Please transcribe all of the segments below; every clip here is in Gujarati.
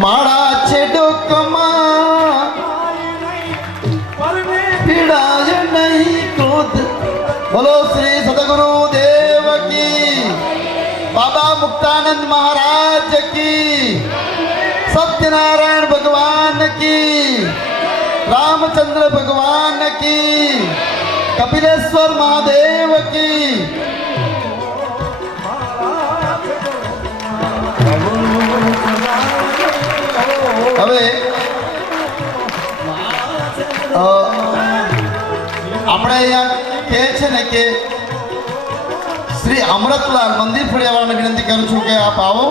માળા છે ડોકમાં પીડાય નહીં ક્રોધ. બોલો શ્રી સદગુરુ દેવ કી, બાબા મુક્તાનંદ મહારાજ કી, સત્યનારાયણ ભગવાન કી, रामचंद्र भगवान की, कपिलेश्वर महादेव की. હવે આપણે અહીંયા કહે છે ને કે શ્રી અમૃતલાલ મંદિર ફળિયાવાળાને વિનંતી કરું છું કે આપ આવો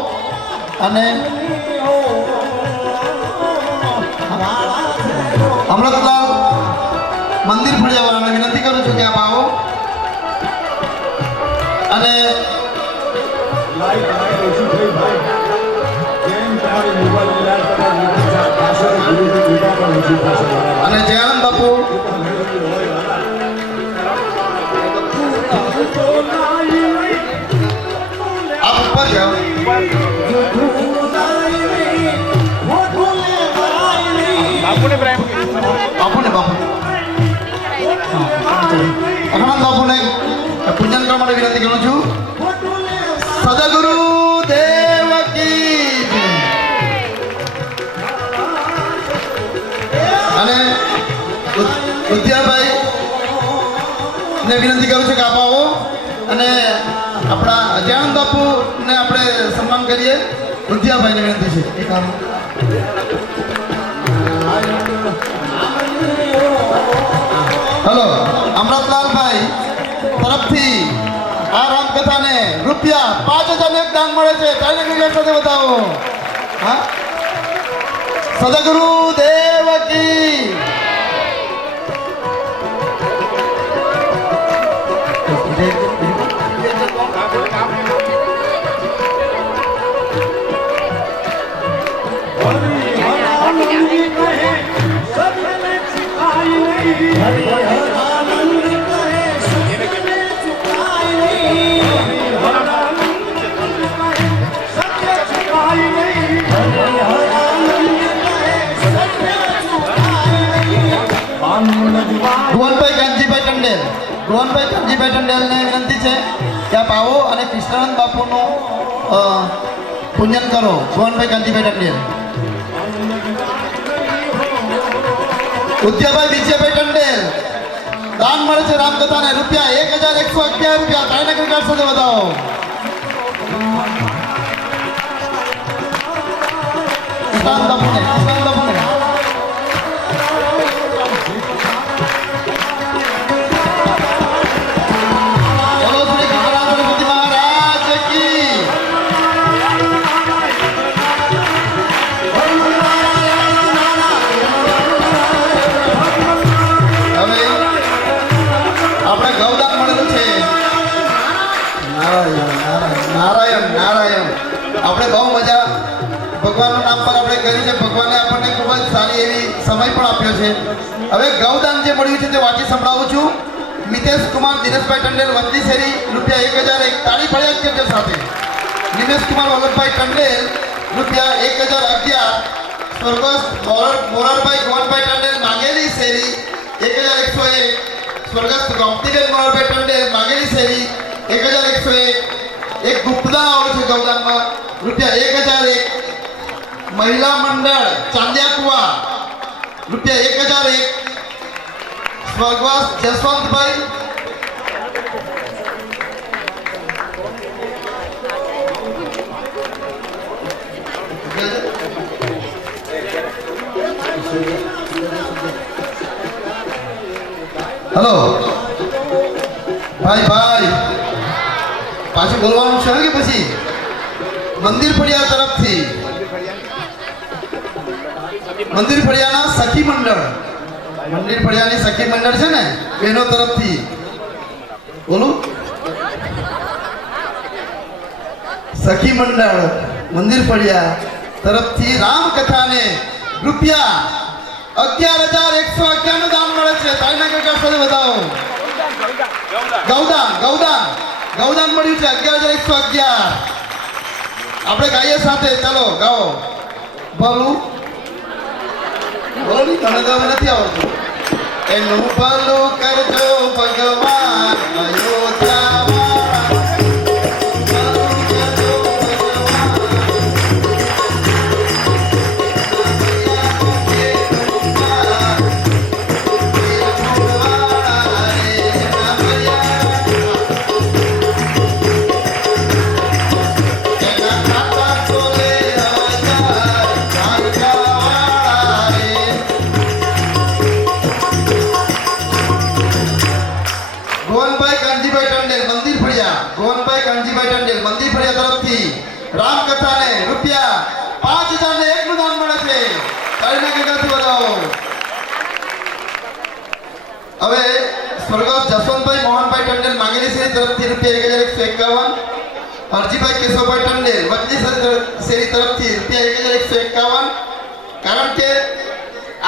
અને અમૃતલાલ મંદિર ફળિયાવાળાને વિનંતી કરું છું કે આપ આવો અને જયાનંદ બાપુ આપ ઉપર જાઓ. બાપુને અખંડ બાપુને પૂજન કરવા માટે વિનંતી કરું છું. સદગુરુ દેવ કી. અને વિદ્યાભાઈ ને વિનંતી કરું છું કે આપ આવો અને આપણા અજયાનંદ બાપુ ને આપણે સન્માન કરીએ. વિદ્યાભાઈ ને વિનંતી છે. હલો, અમૃતલાલભાઈ તરફથી આ રામકથાને રૂપિયા 5,000 એક દાન મળે છે. તાળી ગણગણ સાથે બતાવો. હા, સદગુરુ દેવ કી. ગોવનભાઈ કાનજીભાઈ ટંડેલને વિનંતી છે કે આપ આવો અને કૃષ્ણાનંદ બાપુનું પૂજન કરો. ગોવનભાઈ કાનજીભાઈ ટંડેલ. ઉદ્યાભાઈ વિજયભાઈ ટંડેલ દાન મળે છે રામકથાને રૂપિયા 1,111 રૂપિયા. તાળીના ગણગણ સાથે વધાવો. કૃષ્ણાનંદ બાપુને આપણે બહુ મજા ભગવાનનું નામ પર આપણે કરી છે. ભગવાને આપણને ખૂબ જ સારી એવી સમય પણ આપ્યો છે. હવે ગૌદાન જે મળ્યું છે તે વાંચી સંભળાવું છું. મિતેશ કુમાર દિનેશભાઈ ટંડેલ વતની શેરી રૂપિયા 1,001. તાળી ફળિયાદ કરજો સાથે. નિમેશ કુમાર વલ્લભભાઈ ટંડેલ રૂપિયા 1,011. સ્વર્ગસ્થ મોરારભાઈ ગોવનભાઈ ટંડેલ માગેલી શેરી 1,101. સ્વર્ગસ્થ ગોમતીબેન મોરારભાઈ ટંડેલ માગેલી શેરી 1,101. એક ગુપ્તદાન આવે છે ગૌદાનમાં રૂપિયા 1,001. મહિલા મંડળ ચાંદિયાકુવા રૂપિયા 1,001. સ્વર્ગસ્થ જસવંતભાઈ હેલો ભાઈ પાછું બોલવાનું છે કે પછી મંદિર ફળિયા તરફથી મંદિર ફળિયાના સખી મંડળ મંદિર ફળિયાની સખી મંડળ છે ને બહેનો તરફથી બોલું. સખી મંડળ મંદિર ફળિયા તરફથી રામકથાને રૂપિયા 11,111 નું દાન મળે છે. તાળીના ગણગણ સાથે બતાવો. ગૌદાન મળ્યું છે 11,111. આપણે ગાઈએ સાથે. ચાલો ગાઓ. ભલું બોલો નહીં, તમને તો હવે નથી આવડતું. એનું ભલું કરજો ભગવાન અયોધ્યામાં. ભલું કરજો ભગવાન. ગોવનભાઈ કાનજીભાઈ ટંડેલ મંદિર ફળિયા તરફથી રામકથાને રૂપિયા 5000 ને 1 નું દાન મળે છે. તાળીના ગગડાથી વધાવો. હવે સ્વર્ગસ્થ જસવંતભાઈ મોહનભાઈ ટંડેલ માંગેલી શેરી તરફથી રૂપિયા 1151. હરજીભાઈ કેશવભાઈ ટંડેલ વચલી શેરી તરફથી રૂપિયા 1151. કારણ કે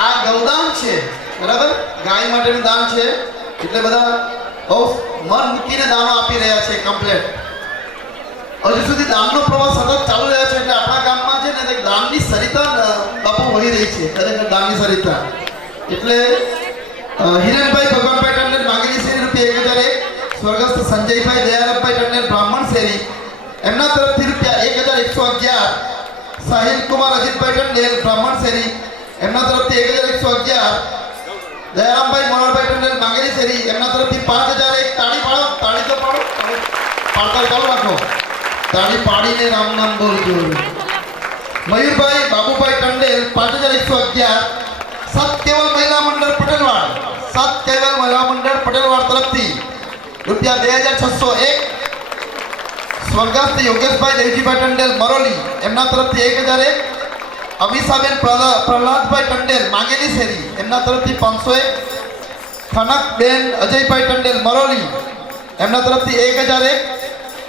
આ ગૌદાન છે, બરાબર, ગાય માટેનું દાન છે, એટલે બધા બહુ મન મૂકીને દાનો આપી રહ્યા છે કમ્પ્લીટ. હજુ સુધી દાનનો પ્રવાહ સતત ચાલુ રહ્યો છે, એટલે આપણા ગામમાં છે ને દાનની સરિતા બાપુ વહી રહી છે, ખરેખર દાનની સરિતા. એટલે હિરેનભાઈ ભગવાનભાઈ ટંડેલ માંગેલી શેરી રૂપિયા 1001. સ્વર્ગસ્થ સંજયભાઈ દયારામભાઈ ટંડેલ બ્રાહ્મણ શેરી એમના તરફથી રૂપિયા 1111. સાહિલ કુમાર અજીતભાઈ ટંડેલ બ્રાહ્મણ શેરી એમના તરફથી 1111. દયારામભાઈ મોરારભાઈ ટંડેલ માંગેલી શેરી એમના તરફથી 5001. તાળી પાડો, તાળી તો પાડો, પાડતા ચાલુ રાખો, તાળી પાડીને રામ નામ બોલજો. મયુરભાઈ બાબુભાઈ ટંડેલ 5111. સતકેવલ મહિલા મંડળ પટેલવાડ, સતકેવલ મહિલા મંડળ પટેલવાડ તરફથી રૂપિયા 2601. સ્વર્ગસ્થ યોગેશભાઈ દેવજીભાઈ ટંડેલ મરોલી એમના તરફથી 1001. અમીષાબેન પ્રહલાદભાઈ ટંડેલ માંગેલી શેરી એમના તરફથી 501. ખનકબેન અજયભાઈ ટંડેલ મરોલી એમના તરફથી 1001.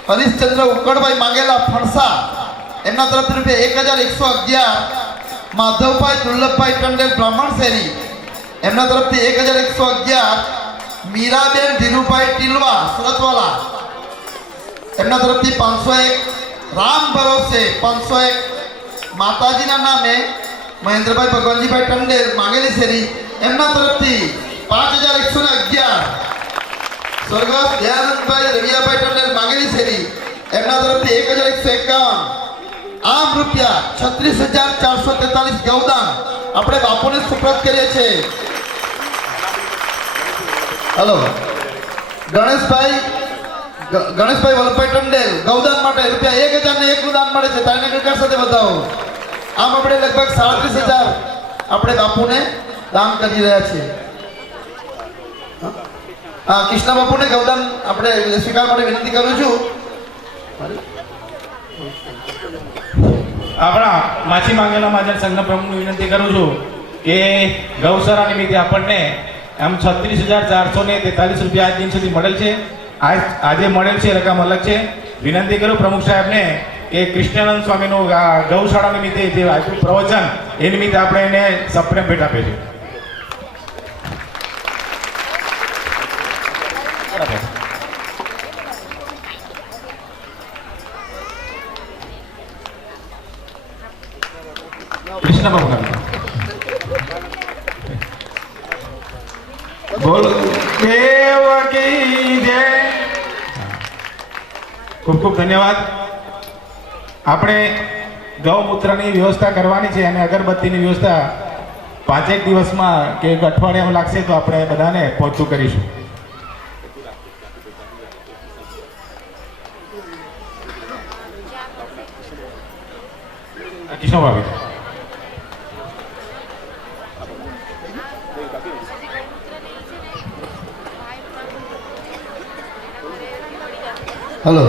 હરીશચંદ્ર ઉકળભાઈ માંગેલા ફણસા એમના તરફથી રૂપિયા 1111. માધવભાઈ દુર્લભભાઈ ટંડેલ બ્રાહ્મણ શેરી એમના તરફથી 1111. મીરાબેન ધીરુભાઈ ટીલવા સુરતવાલા એમના તરફથી 501. રામ ભરોસે 501. માતાજીના નામે મહેન્દ્રભાઈ ભગવાનજીભાઈ ટંડેલ માંગેલી શેરી એમના તરફથી 5111. સ્વર્ગસ્થ દયાનંદભાઈ રવિયાભાઈ ટંડેલ માંગેલી શેરી એમના તરફથી 1151. આમ રૂપિયા 36443 ગૌદાન આપણે બાપુને સુપ્રત કરીએ છીએ. હલો, ગણેશભાઈ વલ્લભભાઈ ટંડેલ ગૌદાન માટે રૂપિયા 1001 નું દાન મળે છે. તારીને ગગડ સાથે બતાવો. આમ આપણે લગભગ 37,000 આપણે બાપુને દાન કરી રહ્યા છીએ. હા, કૃષ્ણ બાપુને ગૌદાન આપણે સ્વીકાર માટે વિનંતી કરું છું. આપણા માછી માંગેલા મહાજન સંઘના પ્રમુખને વિનંતી કરું છું કે ગૌશાળા નિમિત્તે આપણને આમ 36,443 રૂપિયા આજ દિન સુધી મળેલ છે. આજે મળેલ છે રકમ અલગ છે. વિનંતી કરું પ્રમુખ સાહેબને કે કૃષ્ણાનંદ સ્વામીનું ગૌશાળા નિમિત્તે જે આપ્યું પ્રવચન એ નિમિત્તે આપણે એને સપ્રેમ ભેટ આપે છે. કૃષ્ણ બાબુ બોલો દેવકી જય. ખૂબ ખૂબ ધન્યવાદ. આપણે ગૌમૂત્રની વ્યવસ્થા કરવાની છે અને અગરબત્તીની વ્યવસ્થા 5 દિવસમાં કે એક અઠવાડિયામાં લાગશે તો આપણે બધાને પહોંચતું કરીશું. કિશોર ભાભી હલો,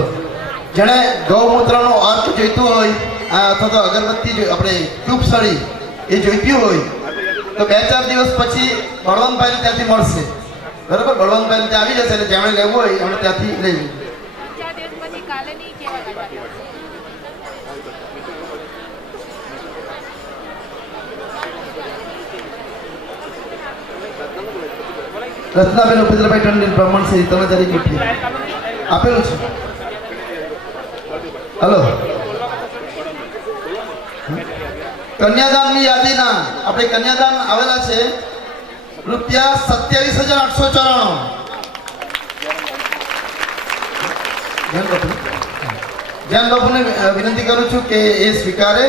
જેણે ગૌમૂત્રનો અર્થ જોઈતું હોય અથવા તો અગરબત્તી આપણે ટ્યુબ સળી એ જોઈતી હોય તો 2-4 દિવસ પછી બળવંતભાઈને ત્યાંથી મળશે, બરાબર. બળવંતભાઈને ત્યાં આવી જશે એટલે જેમણે લેવું હોય એમણે ત્યાંથી લઈ. રત્નાબેન ઉપેન્દ્રભાઈ ટંડેલ બ્રાહ્મણ છે, તમે તારીખ લખી આપેલું છે. હલો, કન્યાદાનની યાદીના આપણે કન્યાદાન આવેલા છે રૂપિયા 27,894. ધ્યાન બાપુને વિનંતી કરું છું કે એ સ્વીકારે.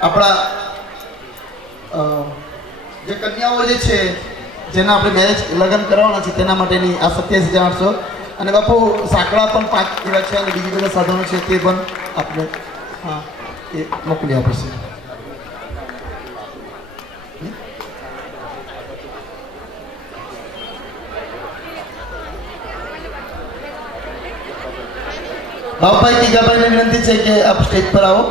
આપણા જે કન્યાઓ જે છે જેના આપણે મેરેજ લગ્ન કરવાના છે તેના માટેની આ 27,800. અને બાપુ સાંકળા પણ 5 જેવા છે અને બીજી બધા સાધનો છે તે પણ આપણે હા એ મોકલી આપીશું. બાપભાઈ ટીકાભાઈને વિનંતી છે કે આપ સ્ટેજ પર આવો.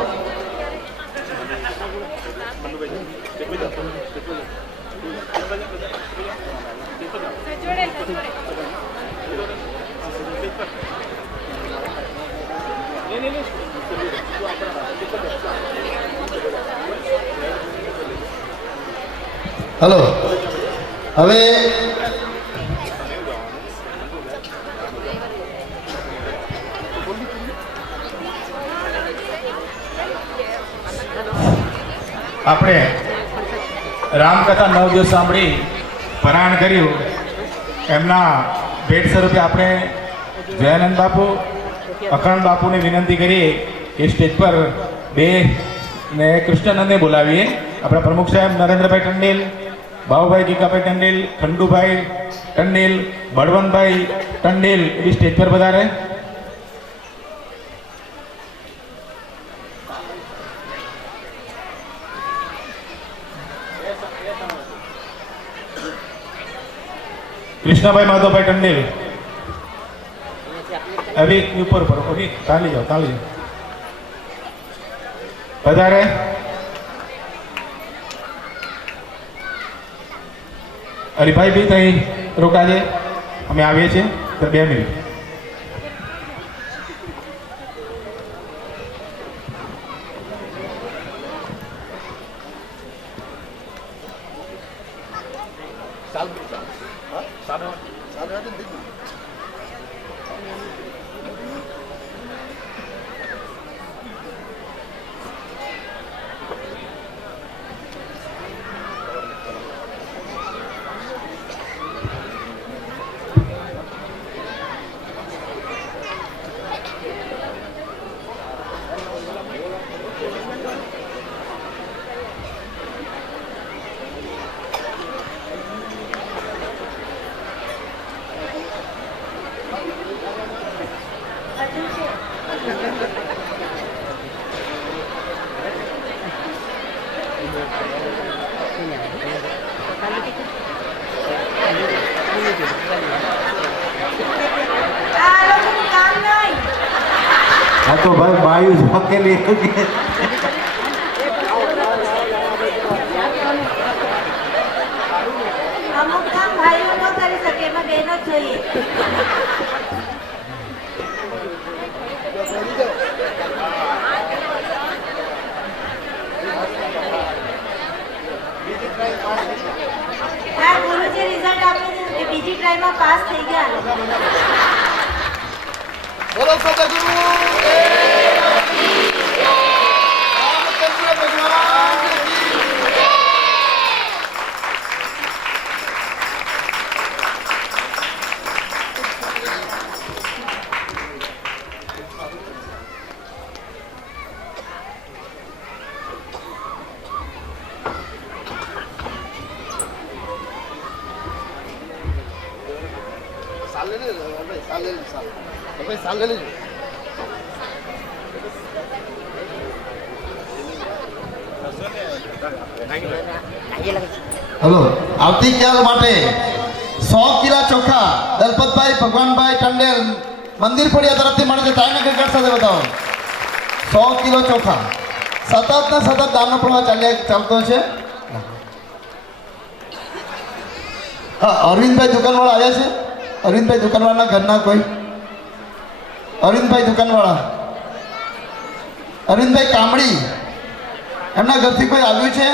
હલો, હવે આપણે રામકથા 9 દિવસ સાંભળી પરાયણ કર્યું. એમના ભેટ સ્વરૂપે આપણે જયાનંદ બાપુ અખંડ બાપુને વિનંતી કરીએ કે સ્ટેજ પર બે ને કૃષ્ણાનંદને બોલાવીએ. આપણા પ્રમુખ સાહેબ નરેન્દ્રભાઈ ટંડેલ, બાબુભાઈ ગીકાભાઈ ટંડેલ, ખંડુભાઈ ટંડેલ, બળવંતભાઈ ટંડેલ એ સ્ટેજ પર વધારે. કૃષ્ણભાઈ માધવભાઈ ટંડેલ અભી ઉપર ઓકે તાલી જાઓ વધારે. હરિભાઈ બી થઈ રોકાજે, અમે આવીએ છીએ 2 મિનિટ. हाँ तो भाई बायु के लिए અમુક કામ ભાઈઓ ન કરી શકે એમાં બહેનો જ જોઈએ. હા ગુરુજી રિઝલ્ટ આપી દીધું કે બીજી ટ્રાયમાં પાસ થઈ ગયા. બોલો સદગુરુ રામચંદ્ર ભગવાન કી હલો, આવતીકાલ માટે 100 કિલા ચોખા દલપતભાઈ ભગવાનભાઈ ટંડેલ મંદિર ફળિયા તરફથી મળે છે. તાઈને કઈ સાથે બતાવો. 100 કિલો ચોખા સતત ને સતત દાનનો પ્રવાહ ચાલતો છે. હા, અરવિંદભાઈ દુકાનવાળા આવ્યા છે. અરવિંદભાઈ દુકાનવાળાના ઘરના કોઈ અરવિંદભાઈ દુકાનવાળા, અરવિંદભાઈ કામડી એમના ઘરથી કોઈ આવ્યું છે?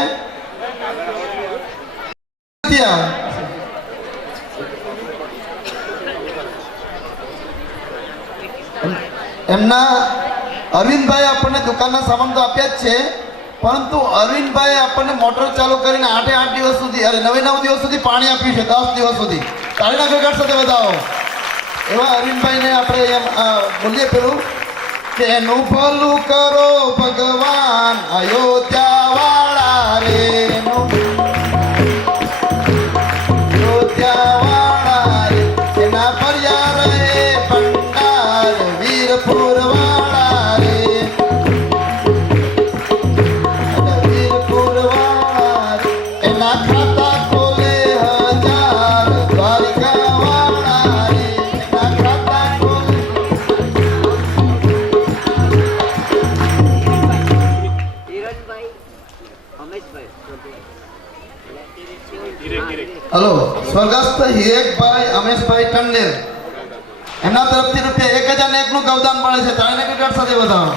એમના અરવિંદભાઈ આપણને દુકાનના સામાન તો આપ્યા જ છે, પરંતુ અરવિંદભાઈ આપણને મોટર ચાલુ કરીને 8 દિવસ સુધી, અરે 9 દિવસ સુધી પાણી આપ્યું છે, 10 દિવસ સુધી. તાળીના ગગડ સાથે બતાવો. એવા અરવિંદભાઈને આપણે એમ બોલીએ પેલું કે એનું ભલું કરો ભગવાન અયોધ્યા વાળા રે, અયોધ્યા વાળા રે, એના ફર્યા રહે ભંડાર વીરપુર વાળા રે, વીરપુર વાળા રે, એના ખાતા ખોલે 1000 દ્વારકા વાળા રે, એના ખાતા ખોલે. હલો, સ્વર્ગસ્થ હિરેકભાઈ અમેશભાઈ ટંડેલ એમના તરફથી રૂપિયા 1001 નું ગૌદાન મળે છે. તાળીના ગગડ સાથે વધાવો.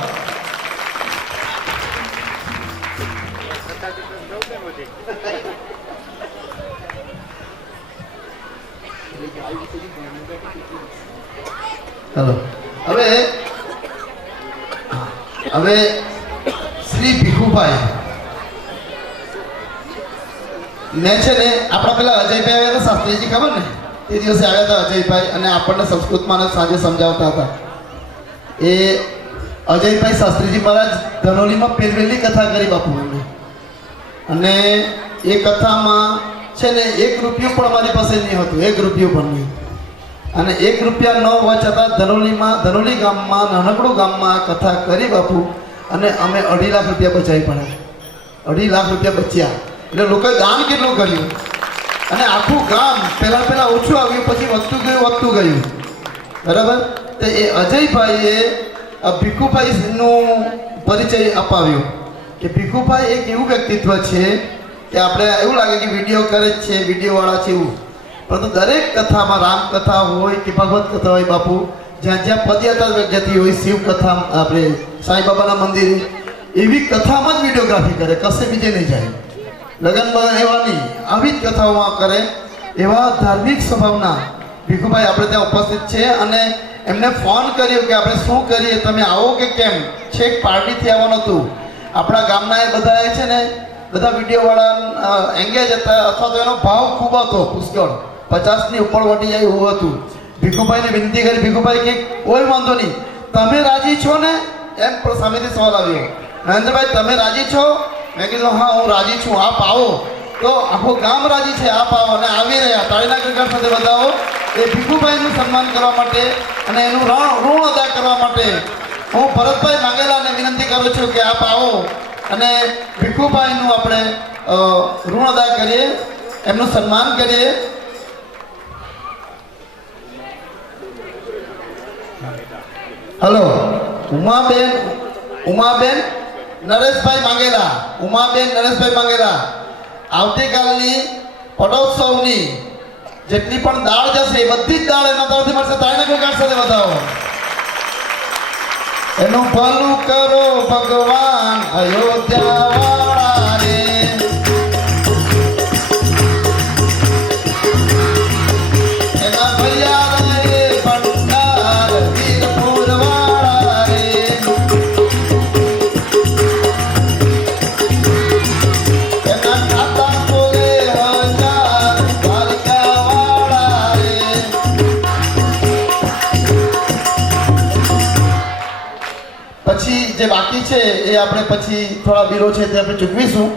હલો, હવે શ્રી ભીખુભાઈ મેં છે ને આપણા પેલા અજયભાઈ આવ્યા હતા શાસ્ત્રીજી, ખબર ને? તે દિવસે આવ્યા હતા અજયભાઈ અને આપણને સંસ્કૃતમાં સાંજે સમજાવતા હતા. એ અજયભાઈ શાસ્ત્રીજી મહારાજ ધનોલીમાં પેરવેલની કથા કરી બાપુને, અને એ કથામાં છે ને 1 રૂપિયો પણ અમારી પાસે નહીં હતું, 1 રૂપિયો પણ નહીં. અને 1 રૂપિયા ન હોવા છતાં ધનોલી ગામમાં નાનકડું ગામમાં આ કથા કરી બાપુ, અને અમે 2.5 લાખ રૂપિયા બચાવી પડ્યા. 2.5 લાખ રૂપિયા બચ્યા. એટલે લોકોએ દાન કેટલું કર્યું, અને આખું ગામ પહેલા ઓછું આવ્યું, પછી વધતું ગયું. બરાબર? તો એ અજયભાઈએ ભીખુભાઈનું પરિચય અપાવ્યો કે ભીખુભાઈ એક એવું વ્યક્તિત્વ છે કે આપણે એવું લાગે કે વિડીયો કરે જ છે, વિડીયોવાળા છે એવું, પરંતુ દરેક કથામાં રામકથા હોય કે ભગવત કથા હોય બાપુ, જ્યાં પદયાત્રા જતી હોય, શિવ કથા, આપણે સાંઈબાબાના મંદિરે, એવી કથામાં જ વિડીયોગ્રાફી કરે, કશે બીજે નહીં જાય. લગ્નમાં એવા નહીં, આવી જ કથાઓમાં કરે. એવા ધાર્મિક સ્વભાવના ભીખુભાઈ આપણે ત્યાં ઉપસ્થિત છે, અને એમને ફોન કર્યો કે આપણે શું કરીએ, તમે આવો કે કેમ? છેક પાર્ટીથી આવવાનું હતું. આપણા ગામના એ બધા છે ને, બધા વિડીયોવાળા એંગેજ હતા, અથવા તો એનો ભાવ ખૂબ હતો, પુષ્કળ 50ની ઉપર વટી જાય એવું હતું. ભીખુભાઈને વિનંતી કરી, ભીખુભાઈ કે કોઈ વાંધો નહીં, તમે રાજી છો ને? એમ સામેથી સવાલ આવ્યો. નરેન્દ્રભાઈ તમે રાજી છો? મેં કીધું હા હું રાજી છું, આપ આવો. તો આખું ગામ રાજી છે, આપ આવો. અને આવી રહ્યા. તાળીના ગગડ સાથે બતાવો. એ ભીખુભાઈનું સન્માન કરવા માટે અને એનું ઋણ અદા કરવા માટે હું ભરતભાઈ માંગેલાને વિનંતી કરું છું કે આપ આવો અને ભીખુભાઈનું આપણે ઋણ અદા કરીએ, એમનું સન્માન કરીએ. હલો, ઉમાબેન નરેશભાઈ માંગેલા, આવતીકાલની પટોત્સવની જેટલી પણ દાળ જશે એ બધી જ દાળ એના તરફથી મળશે. તાળીના ગગડ સાથે બતાવો. એનું ભલું કરો ભગવાન અયોધ્યા વાળા રે, એના ભૈયા રે ભંડાર વીરપુર વાળા રે, એના ખાતા ખોલે 1000 દ્વારકા વાળા રે. પછી જે બાકી છે એ આપણે પછી થોડા બિલો છે તે આપણે ચૂકવીશું.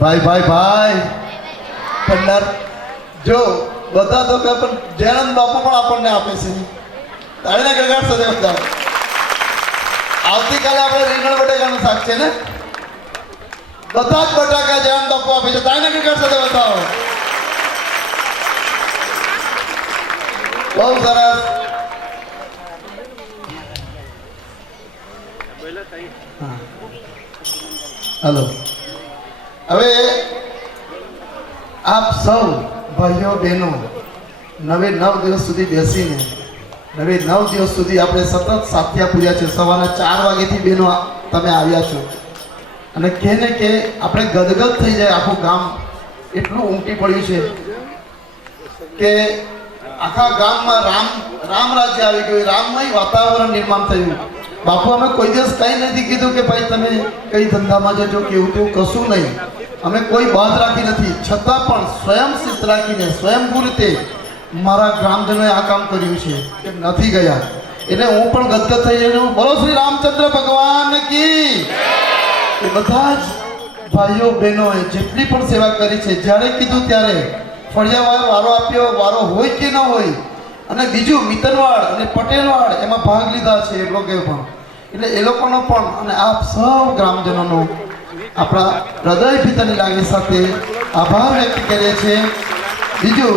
ભાઈ ભંડાર જો બધા તો પણ જયનંદ બાપુ પણ આપણને આપે છે. તાળીના ગગડ સાથે બધા. આવતીકાલે આપણે રીંગણ બટાકાનું શાક છે ને, બધા જ બટાકા જયનંદ બાપુ આપે છે. તાળીના ગગડ સાથે બતાવો. બહુ સરસ. હલો, હવે આપ સૌ ભાઈઓ બહેનો 9 દિવસ સુધી બેસીને 9 દિવસ સુધી આપણે સતત સાથિયા પૂર્યા છે. સવારના 4 વાગ્યાથી બહેનો તમે આવ્યા છો, અને કે ને કે આપણે ગદગદ થઈ જાય આખું ગામ, એટલું ઉમટી પડ્યું છે કે આખા ગામમાં રામ રાજ્ય આવી ગયું, રામમય વાતાવરણ નિર્માણ થયું. બાપુ અમે કોઈ દિવસ કંઈ નથી કીધું કે ભાઈ તમે કઈ ધંધામાં જજો કે એવું તેવું કશું નહીં. અમે કોઈ બાદ રાખી નથી, છતાં પણ સ્વયં શિસ્ત રાખીને સ્વયંભૂ રીતે મારા ગ્રામજનોએ આ કામ કર્યું છે કે નથી ગયા. એટલે હું પણ ગદગદ થઈ જઈને બોલો શ્રી રામચંદ્ર ભગવાન કી. એ બધા જ ભાઈઓ બહેનોએ જેટલી પણ સેવા કરી છે, જ્યારે કીધું ત્યારે ફળિયાવાળો વારો આપ્યો, વારો હોય કે ન હોય. અને બીજું મિતનવાડ અને પટેલવાડ એમાં ભાગ લીધા છે એ લોકોએ પણ. એટલે એ લોકોનો પણ અને આપ સૌ ગ્રામજનોનો આપણા હૃદય ભીતરની લાગણી સાથે આભાર વ્યક્ત કરીએ છીએ. બીજું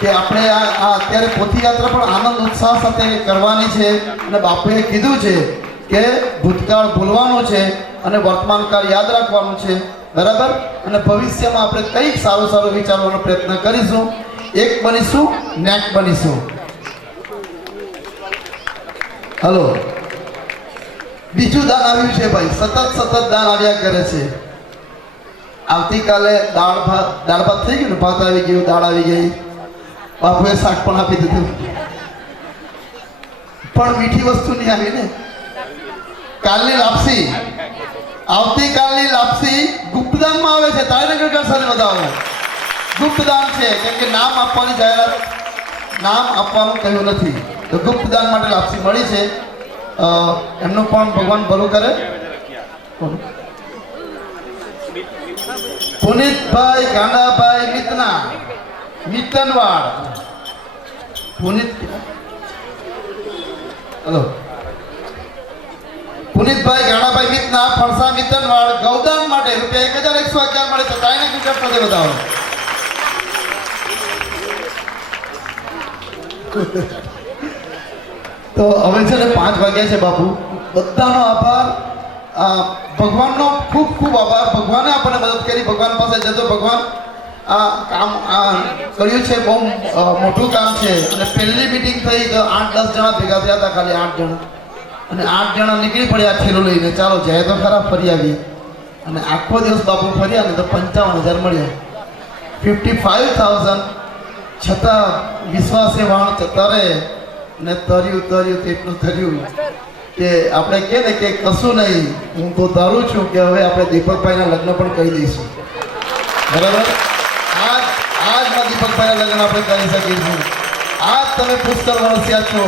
કે આપણે આ અત્યારે પોથીયાત્રા પણ આનંદ ઉત્સાહ સાથે કરવાની છે. અને બાપુએ કીધું છે કે ભૂતકાળ ભૂલવાનો છે અને વર્તમાનકાળ યાદ રાખવાનું છે, બરાબર. અને ભવિષ્યમાં આપણે કંઈક સારું સારું વિચારવાનો પ્રયત્ન કરીશું. એક બનીશું, નેક બનીશું. હલો, બીજું દાન આવ્યું છે ભાઈ, સતત દાન આવ્યા કરે છે. આવતીકાલે દાળ ભાત થઈ ગયું ને, ભાત આવી ગયું, દાળ આવી ગઈ, બાપુએ શાક પણ આપી દીધું. પણ મીઠી વસ્તુ નહીં આવી ને. કાલની લાપસી, આવતીકાલની લાપસી ગુપ્તદાનમાં આવે છે. તાળીના ગણગણ સાથે બતાવો. ગુપ્તદાન છે, કેમ કે નામ આપવાની જાહેરાત, નામ આપવાનું કહ્યું નથી, તો ગુપ્તદાન માટે લાપસી મળી છે. એમનું પણ ભગવાન ભલું કરે. પુનિતભાઈ ગાંડાભાઈ મિતના, મિતનવાડ. પુનિત, હલો, પુનિતભાઈ ગાંડાભાઈ મિતના, ફરસા મિતનવાડ ગૌદાન માટે ₹1111 મળે છે. તાઈને ગુજરાત સાથે બતાવો. તો હવે છે ને 5 વાગ્યા છે બાપુ. બધાનો આભાર, ભગવાનનો ખૂબ ખૂબ આભાર. ભગવાને આપણને મદદ કરી, ભગવાન પાસે જતો ભગવાન આ કામ કર્યું છે. બહુ મોટું કામ છે. અને પહેલી મીટિંગ થઈ તો 8-10 જણા ભેગા થયા હતા, ખાલી 8 જણા. અને 8 જણા નીકળી પડ્યા થેલો લઈને, ચાલો જાય તો ખરા, ફરી આવી. અને આખો દિવસ બાપુ ફર્યા ને તો 55,000 મળ્યા, 55,000. છતાં વિશ્વાસે વાણ તરે ને તર્યું તેટલું થર્યું કે આપણે કહે ને કે કશું નહીં, હું તો ધારું છું કે હવે આપણે દીપકભાઈના લગ્ન પણ કરી દઈશું, બરાબર. આજમાં દીપકભાઈના લગ્ન આપણે કરી શકીએ છીએ. આજ તમે પુષ્કળ વર્ષિયા છો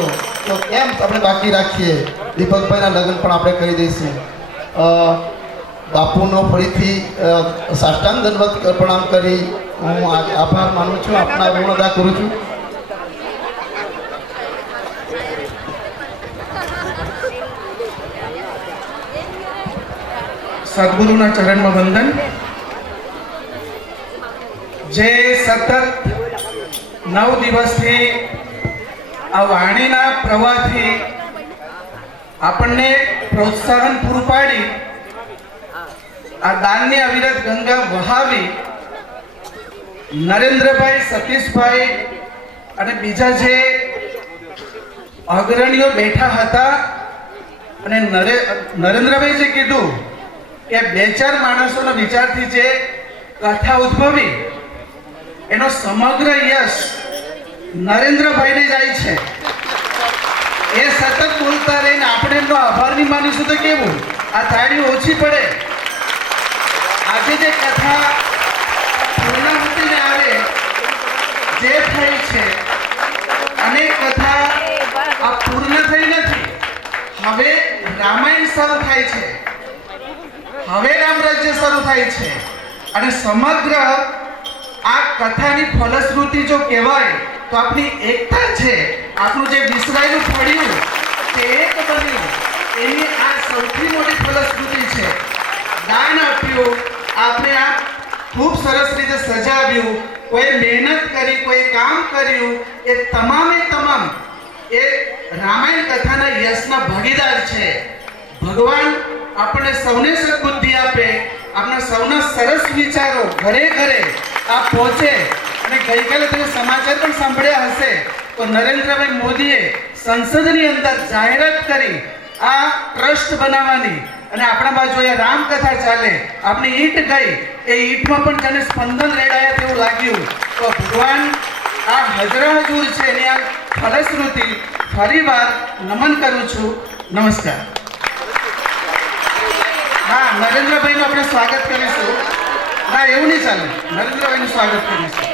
તો કેમ આપણે બાકી રાખીએ, દીપકભાઈના લગ્ન પણ આપણે કરી દઈશું. બાપુનો ફરીથી સાષ્ટાંગ દંડવત પ્રણામ કરી હું આભાર માનું છું, આપના ઋણ અદા કરું છું. સદગુરુના ચરણમાં વંદન. જે સતત 9 દિવસથી આ વાણીના પ્રવાહથી આપણને પ્રોત્સાહન પૂરું પાડી આ દાનની અવિરત ગંગા વહાવી નરેન્દ્રભાઈ, સતીશભાઈ અને બીજા જે અગ્રણીઓ બેઠા હતા અને નરેન્દ્રભાઈ જે કીધું કે 2-4 માણસોના વિચારથી જે કથા ઉદ્ભવી એનો સમગ્ર યશ નરેન્દ્રભાઈને જાય છે. એ સતત બોલતા રહીને આપણે એમનો આભાર નહીં માનીશું તો કેવું? આ તાળીઓ ઓછી પડે. આજે જે કથા પૂર્ણાહુતિને આવે જે થઈ છે, અનેક કથા આ પૂર્ણ થઈ નથી. હવે રામાયણ શરૂ થાય છે, હવે રામ રાજ્ય શરૂ થાય છે. અને સમગ્ર આ કથાની ફલશ્રુતિ જો કહેવાય તો આપણી એકતા છે, આપણું જે વિસરાયેલું ફળ્યું તે એક બન્યું, એની આ સૌથી મોટી ફલશ્રુતિ છે. દાન આપ્યું, આપણે આ ખૂબ સરસ રીતે સજાવ્યું, કોઈ મહેનત કરી, કોઈ કામ કર્યું, એ તમામે તમામ એ રામાયણ કથાના યશના ભાગીદાર છે. ભગવાન આપણે સૌને સદબુદ્ધિ આપે, આપણા સૌના સરસ વિચારો ઘરે ઘરે આ પહોંચે. અને ગઈકાલે તમે સમાચાર પણ સાંભળ્યા હશે તો નરેન્દ્રભાઈ મોદીએ સંસદની અંદર જાહેરાત કરી આ ટ્રસ્ટ બનાવવાની. અને આપણા બાજુ અહીંયા રામકથા ચાલે, આપણી ઈંટ ગઈ, એ ઈંટમાં પણ જેને સ્પંદન રેડાયા તેવું લાગ્યું. તો ભગવાન આ હજરા હજુર છે, એની આ ફલશ્રુતિ ફરીવાર નમન કરું છું. નમસ્કાર. હા, નરેન્દ્રભાઈનું આપણે સ્વાગત કરીશું. ના, એવું નહીં ચાલે. નરેન્દ્રભાઈનું સ્વાગત કરીશું.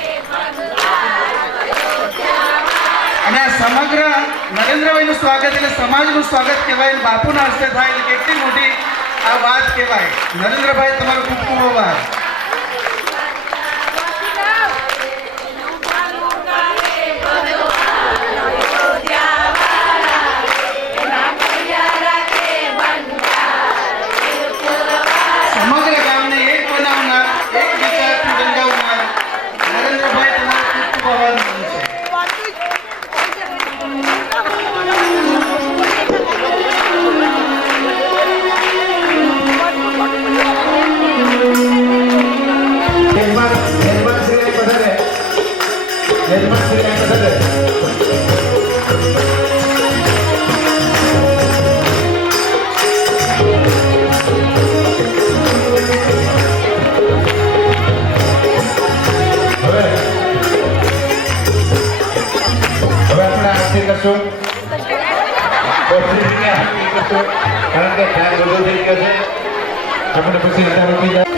અને આ સમગ્ર નરેન્દ્રભાઈનું સ્વાગત એટલે સમાજનું સ્વાગત કહેવાય. બાપુના હસ્તે થાય એટલે કેટલી મોટી આ વાત કહેવાય. નરેન્દ્રભાઈ, તમારો ખૂબ ખૂબ આભાર. સમગ્ર ગામને એક બનાવનાર, એક વિચારથી રંગાવનાર નરેન્દ્રભાઈ, તમારો ખૂબ ખૂબ આભાર માનું છું. કારણ કે ખ્યાલ બધો થઈ ગયો છે. આપણે પછી રજા રોકી જાય.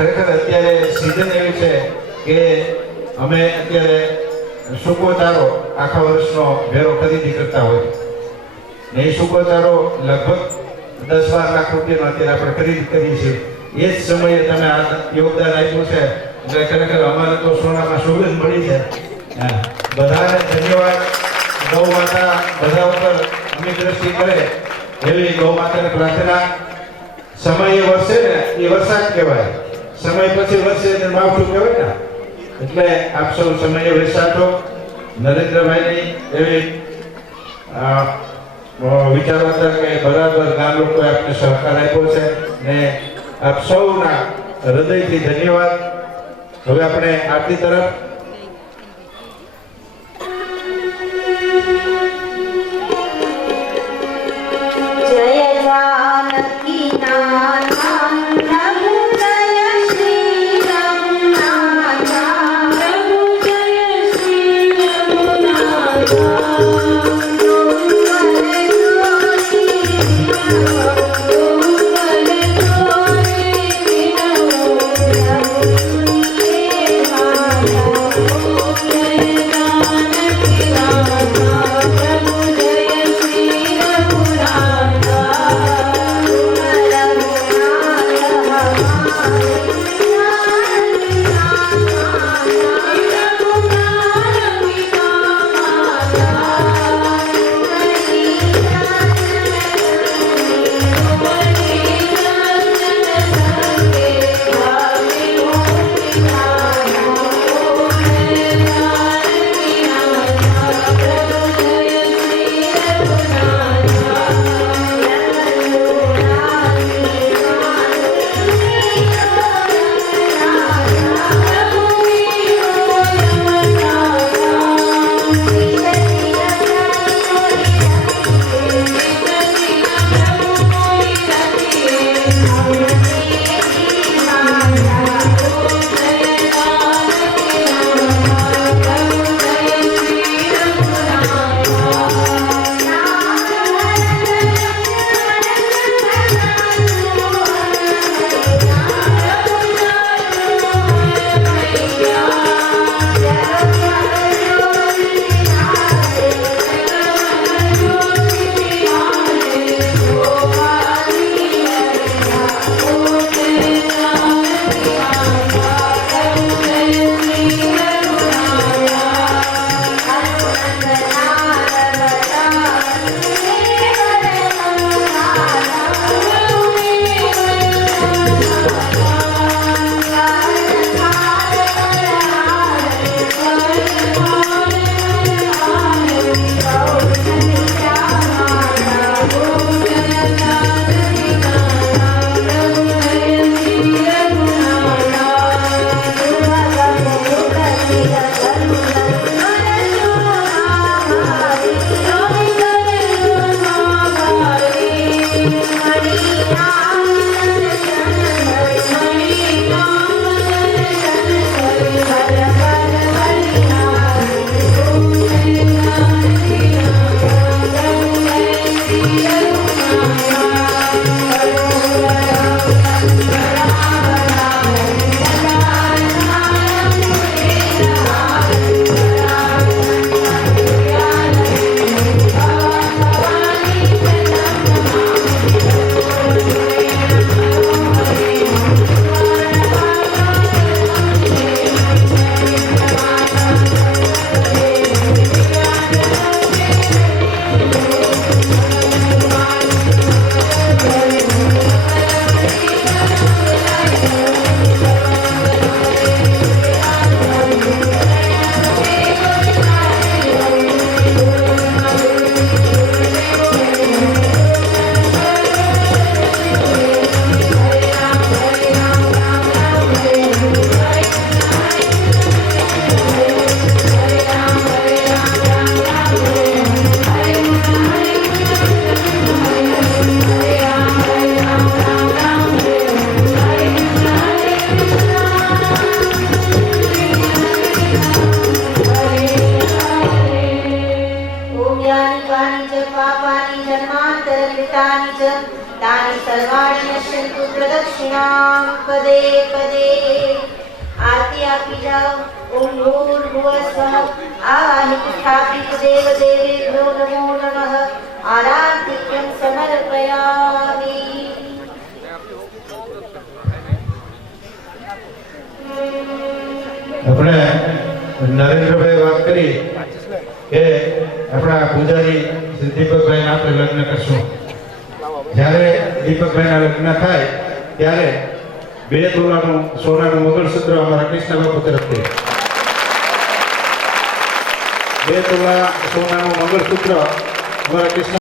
ખરેખર અત્યારે સિઝન એવી છે કે અમે અત્યારે સૂકો ચારો આખા વર્ષનો ભેરો ખરીદી કરતા હોય ને એ સૂકો ચારો લગભગ 10-12 લાખ રૂપિયાનો અત્યારે આપણે ખરીદી કરીએ છીએ. એ જ સમયે તમે આ યોગદાન આપ્યું છે એટલે ખરેખર અમારે તો સોનામાં સુગંધ મળી છે. બધાને ધન્યવાદ. ગૌ માતા બધા ઉપર અમી દ્રષ્ટિ કરે એવી ગૌ માતાને પ્રાર્થના. સમય એ વરસે ને એ વરસાદ કહેવાય, સમય પછી વરસે એટલે માવઠું કહેવાય ને. એટલે આપ સૌ સમયે વરસાદો નરેન્દ્રભાઈની એવી વિચારો હતા કે બરાબર ગામ લોકોએ આપને સહકાર આપ્યો છે ને આપ સૌના હૃદયથી ધન્યવાદ. હવે આપણે આરતી તરફ Thank you. तानि सर्वाणि नश्यन्तु प्रदक्षिणां पदे पदे आरती आपी जाओ ओम भूर्भुवस्वः आवाहित स्थापित देव देवेभ्यो नमो नमः आराधिक्यं समर्पयामि આપણે નરેન્દ્રભાઈ વાત કરી કે આપણા પૂજારી શ્રી દીપકભાઈના આપણે લગ્ન કરશું. જ્યારે દીપકભાઈના લગ્ન થાય ત્યારે 2 તોલાનું સોનાનું મંગળસૂત્ર અમારા કૃષ્ણ બાપુ તરફથી 2 તોલા સોનાનું મંગળસૂત્ર અમારા કૃષ્ણ